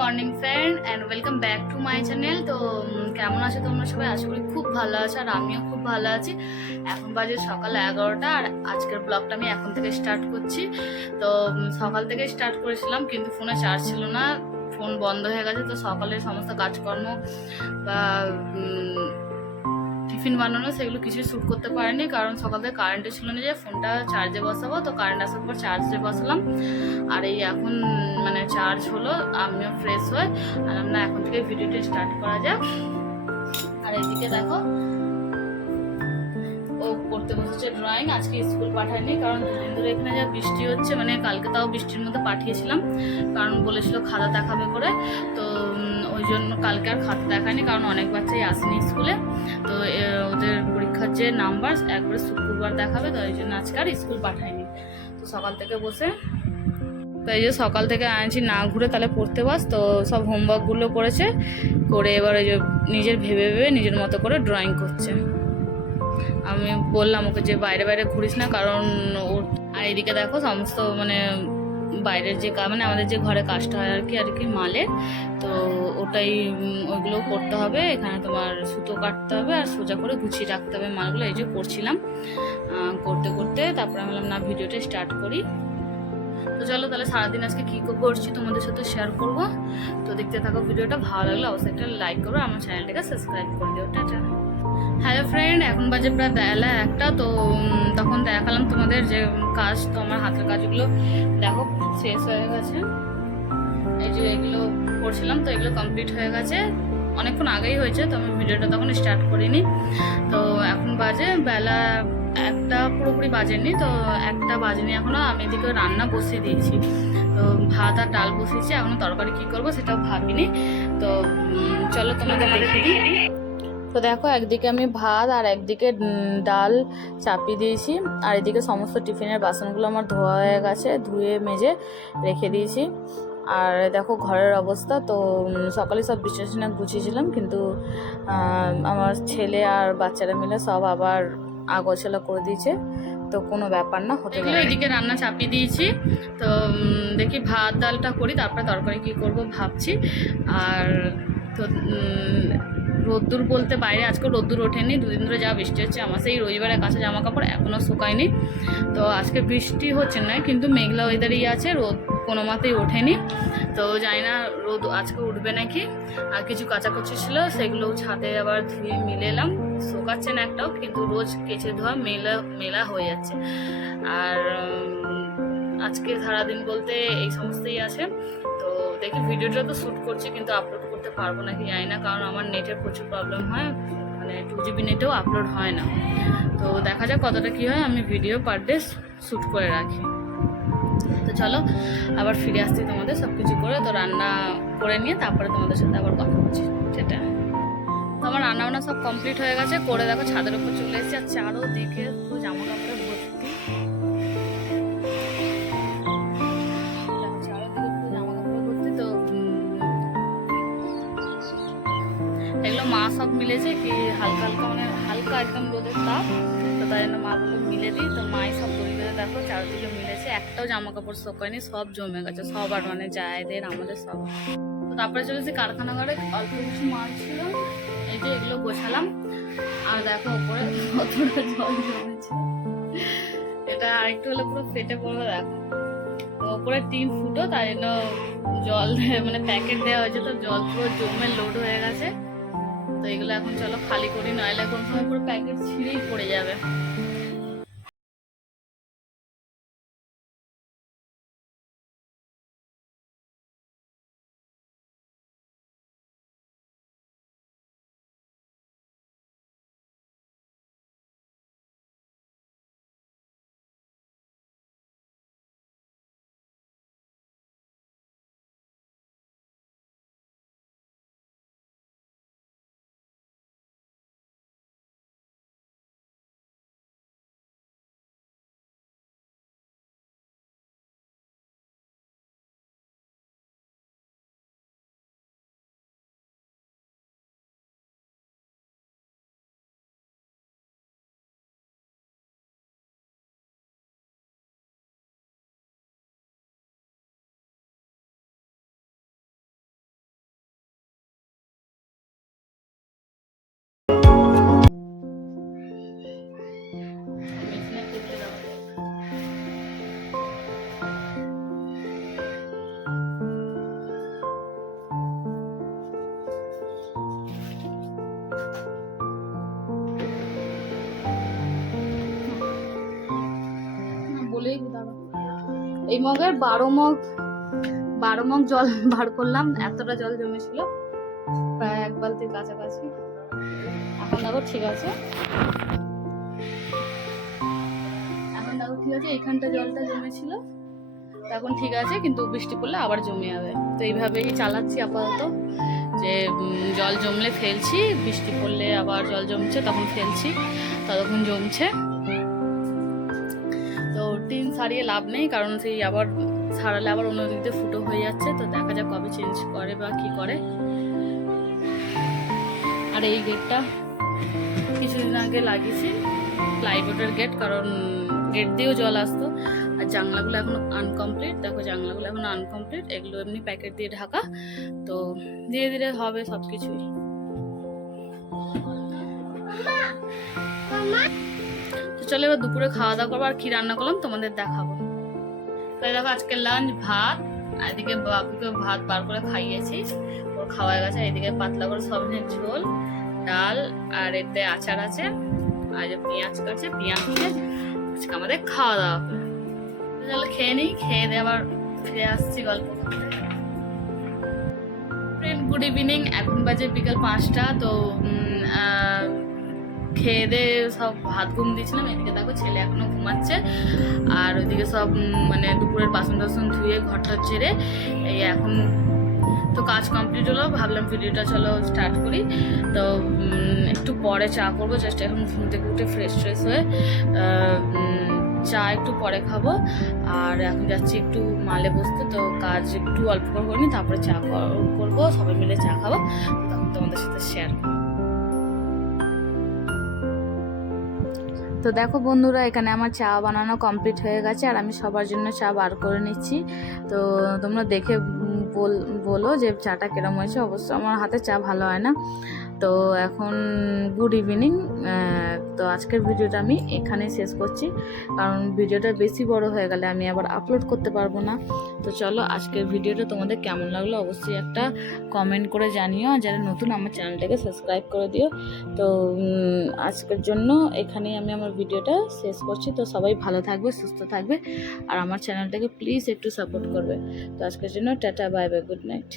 Morning friend and welcome back to my channel. তো কেমন আছো তোমরা সবাই? আশা করি খুব ভালো আছো, আর আমিও খুব ভালো আছি। এখন বাজে সকাল 11টা, আর আজকের ব্লগটা আমি এখন থেকে স্টার্ট করছি। তো সকাল থেকে স্টার্ট করেছিলাম, কিন্তু ফোনে চার্জ ছিল না, ফোন বন্ধ হয়ে গেছে। তো সকালের সমস্ত কাজকর্ম বা টিফিন বানানো সেগুলো কিছুই শ্যুট করতে পারিনি, কারণ সকাল থেকে কারেন্টও ছিল না যে ফোনটা চার্জে বসাবো। তো কারেন্ট আসার পর চার্জে বসালাম, আর এই এখন মানে চার্জ হলো, আমিও ফ্রেশ হয়ে আর না এখন থেকে ভিডিওটা স্টার্ট করা যাক। আর এদিকে দেখো ও করতে বসেছে ড্রয়িং। আজকে স্কুল পাঠায়নি, কারণ দুদিন ধরে এখানে যা বৃষ্টি হচ্ছে, মানে কালকে তাও বৃষ্টির মধ্যে পাঠিয়েছিলাম, কারণ বলেছিল খাতা দেখাবে করে। তো ওই জন্য কালকে আর খাতা দেখায়নি, কারণ অনেক বাচ্চাই আসেনি স্কুলে। তো ওদের পরীক্ষার যে নাম্বার একবারে শুক্রবার দেখাবে, তো ওই জন্য আজকে আর স্কুল পাঠায়নি। তো সকাল থেকে বসে, তো এই যে সকাল থেকে আনছি না ঘুরে তাহলে পড়তে বাস। তো সব হোমওয়ার্কগুলো করেছে, করে এবার এই যে নিজের ভেবে ভেবে নিজের মতো করে ড্রয়িং করছে। আমি বললাম ওকে যে বাইরে বাইরে ঘুরিস না, কারণ ওর। আর এদিকে দেখো সমস্ত মানে বাইরের যে মানে আমাদের যে ঘরে কাজটা হয় আর কি মালের, তো ওটাই ওইগুলো করতে হবে। এখানে তোমার সুতো কাটতে হবে আর সোজা করে গুছিয়ে রাখতে হবে মালগুলো। এই যে করছিলাম, করতে করতে তারপরে আমি বললাম না ভিডিওটা স্টার্ট করি। তো চলো তাহলে সারাদিন আজকে কী করছি তোমাদের সাথে শেয়ার করব। তো দেখতে থাকো ভিডিওটা, ভালো লাগলে অবশ্যই একটা লাইক করো, আমার চ্যানেলটাকে সাবস্ক্রাইব করে দিও। টাটা। হ্যালো ফ্রেন্ড, এখন বাজে প্রায় বেলা 1টা। তো তখন দেখালাম তোমাদের যে কাজ, তো আমার হাতের কাজগুলো দেখো শেষ হয়ে গেছে। এই যে এগুলো করছিলাম, তো এগুলো কমপ্লিট হয়ে গেছে, অনেকক্ষণ আগেই হয়েছে, তো আমি ভিডিওটা তখন স্টার্ট করিনি। তো এখন বাজে বেলা 1টা পুরোপুরি বাজেনি, তো 1টা বাজেনি এখনও। আমি এদিকে রান্না বসিয়ে দিয়েছি, তো ভাত আর ডাল বসিয়েছি, এখনও তরকারি কী করবো সেটাও ভাবিনি। তো চলো তোমাদের দেখিয়ে দিই। তো দেখো একদিকে আমি ভাত আর একদিকে ডাল চাপিয়ে দিয়েছি, আর এদিকে সমস্ত টিফিনের বাসনগুলো আমার ধোয়া হয়ে গেছে, ধুয়ে মেজে রেখে দিয়েছি। আর দেখো ঘরের অবস্থা, তো সকালে সব বিছানা গুছিয়েছিলাম, কিন্তু আমার ছেলে আর বাচ্চারা মিলে সব আবার আগোছালা করে দিয়েছে, তো কোনো ব্যাপার না, হতে গেলে। এদিকে রান্না চাপিয়ে দিয়েছি, তো দেখি ভাত ডালটা করি, তারপরে তরকারি কী করব ভাবছি। আর তো রোদ্দুর বলতে বাইরে আজকে রোদ্দুর ওঠেনি, দুদিন ধরে যা বৃষ্টি হচ্ছে, আমার সেই রবিবারে কাছে জামা কাপড় এখনও শুকায়নি। তো আজকে বৃষ্টি হচ্ছে না, কিন্তু মেঘলা ওয়েদারই আছে, রোদ কোনো মতেই ওঠেনি। তো জানি না রোদ আজকে উঠবে নাকি। আর কিছু কাচাকুচি ছিল, সেগুলো ছাদে আবার ধুয়ে মিলে এলাম, শুকাচ্ছে না একটাও, কিন্তু রোজ কেচে ধোয়া মেলা মেলা হয়ে যাচ্ছে। আর আজকে সারাদিন বলতে এই সমস্তই আছে। তো দেখি ভিডিওটা তো শ্যুট করছি, কিন্তু আপলোড করতে পারবো নাকি জানি না, কারণ আমার নেটের প্রচুর প্রবলেম হয়, মানে 2GB নেটেও আপলোড হয় না। তো দেখা যাক কতটা কী হয়, আমি ভিডিও পার ডে শ্যুট করে রাখি। তো চলো আবার ফিরে আসছি তোমাদের সব কিছু করে। তো রান্না করে নিয়ে তারপরে তোমাদের সাথে আবার কথা বলছি। সেটা তো আমার রান্নাবান্না সব কমপ্লিট হয়ে গেছে, করে দেখো ছাদের উপর চলে এসেছি, আর চারও দিকে পুরো জামা কাপড়ে ভর্তি। এগুলো মা সব মিলেছে কি হালকা হালকা, মানে হালকা একদম রোদের তাপ, তো তাই জন্য মা বললো মিলে দিই। তো মাই সব দড়ি বেঁধে দেখো চারদিকে মিলেছে, একটাও জামা কাপড় শোকায়নি, সব জমে গেছে, সবার মানে জায়েদের আমাদের সব। তো তারপরে চলেছি কারখানা ঘরে, অল্প কিছু মাল ছিল, এই যে এগুলো গোছালাম। আর দেখো ওপরে কতটা জল জমেছে, এটা আরেকটু হলে পুরো ফেটে পড়বে। দেখো ওপরে 3 ফুটো, তাই জন্য জল মানে প্যাকেট দেওয়া হয়েছে, তো জল পুরো জমে লোড হয়ে গেছে। তো এগুলো এখন চলো খালি করি, নইলে কোন সময় পুরো প্যাকেট ছিঁড়েই পড়ে যাবে। এই মগের 12 মগ জল বার করলাম, এতটা জল জমেছিল, প্রায় 1 বালতির কাছাকাছি। এখন দেখো ঠিক আছে, এইখানটা জলটা জমেছিল, এখন ঠিক আছে, কিন্তু বৃষ্টি পড়লে আবার জমে যাবে। তো এইভাবেই চালাচ্ছি আপাতত, যে জল জমলে ফেলছি, বৃষ্টি পড়লে আবার জল জমছে তখন ফেলছি, ততক্ষণ জমছে। তো টিন সারিয়ে লাভ নেই, কারণ সেই আবার সারালে আবার অন্য দিক দিয়ে ফুটো হয়ে যাচ্ছে। তো দেখা যাক কবে চেঞ্জ করে বা কি করে। আর এই গেটটা কিছুদিন আগে লাগিয়েছি, প্লাইবোর্ডের গেট, কারণ গেট দিয়েও জল আসতো। আর জানলাগুলো এখনো আনকমপ্লিট, দেখো জানলাগুলো এখনো আনকমপ্লিট, এগুলো এমনি প্যাকেট দিয়ে ঢাকা। তো ধীরে ধীরে হবে সব কিছুই। তো চলো এবার দুপুরে খাওয়া দাওয়া করবো, আর কি রান্না করলাম তোমাদের দেখাবো। তাই দেখো আজকে লাঞ্চ ভাত, এদিকে বাবুকে ভাত বার করে খাইয়েছি, ওর খাওয়া গেছে। এদিকে পাতলা করে সবজির ঝোল, ডাল, আর এতে আচার আছে, আর যে পেঁয়াজ কাটছে, পেঁয়াজ দিয়ে আজকে আমাদের খাওয়া দাওয়া। তাহলে খেয়ে নিই, খেয়ে দিয়ে আবার ফিরে আসছি গল্প করতে। ফ্রেন্ড গুড ইভিনিং, এখন বাজে বিকাল 5টা। তো খেয়ে দিয়ে সব ভাত ঘুম দিয়েছিলাম। এদিকে দেখো ছেলে এখনো ঘুমাচ্ছে, আর ওইদিকে সব মানে দুপুরের বাসন টাসন ধুয়ে ঘরটা ছেড়ে এই এখন তো কাজ কমপ্লিট হলো। ভাবলাম ভিডিওটা চলো স্টার্ট করি। তো একটু পরে চা করবো, জাস্ট এখন ঘুম থেকে উঠে ফ্রেশ হয়ে চা একটু পরে খাবো। আর এখন যাচ্ছি একটু মালে বসতে, তো কাজ একটু অল্প করে করিনি, তারপরে চা করবো, সবাই মিলে চা খাবো, তখন তোমাদের সাথে শেয়ার করবো। তো দেখো বন্ধুরা, এখানে আমার চা বানানো কমপ্লিট হয়ে গেছে, আর আমি সবার জন্য চা বার করে নিচ্ছি। তো তোমরা দেখে বলো যে চাটা কিরম হয়েছে। অবশ্য আমার হাতে চা ভালো হয় না। তো এখন গুড ইভিনিং। তো আজকের ভিডিওটা আমি এখানে শেষ করছি, কারণ ভিডিওটা বেশি বড় হয়ে গেলে আমি আবার আপলোড করতে পারবো না। তো চলো আজকের ভিডিওটা তোমাদের কেমন লাগলো অবশ্যই একটা কমেন্ট করে জানিও, আর যারা নতুন আমার চ্যানেলটাকে সাবস্ক্রাইব করে দিও। তো আজকের জন্য এখানেই আমি আমার ভিডিওটা শেষ করছি। তো সবাই ভালো থাকবে, সুস্থ থাকবে, আর আমার চ্যানেলটাকে প্লিজ একটু সাপোর্ট করবে। তো আজকের জন্য tata, bye bye, good night.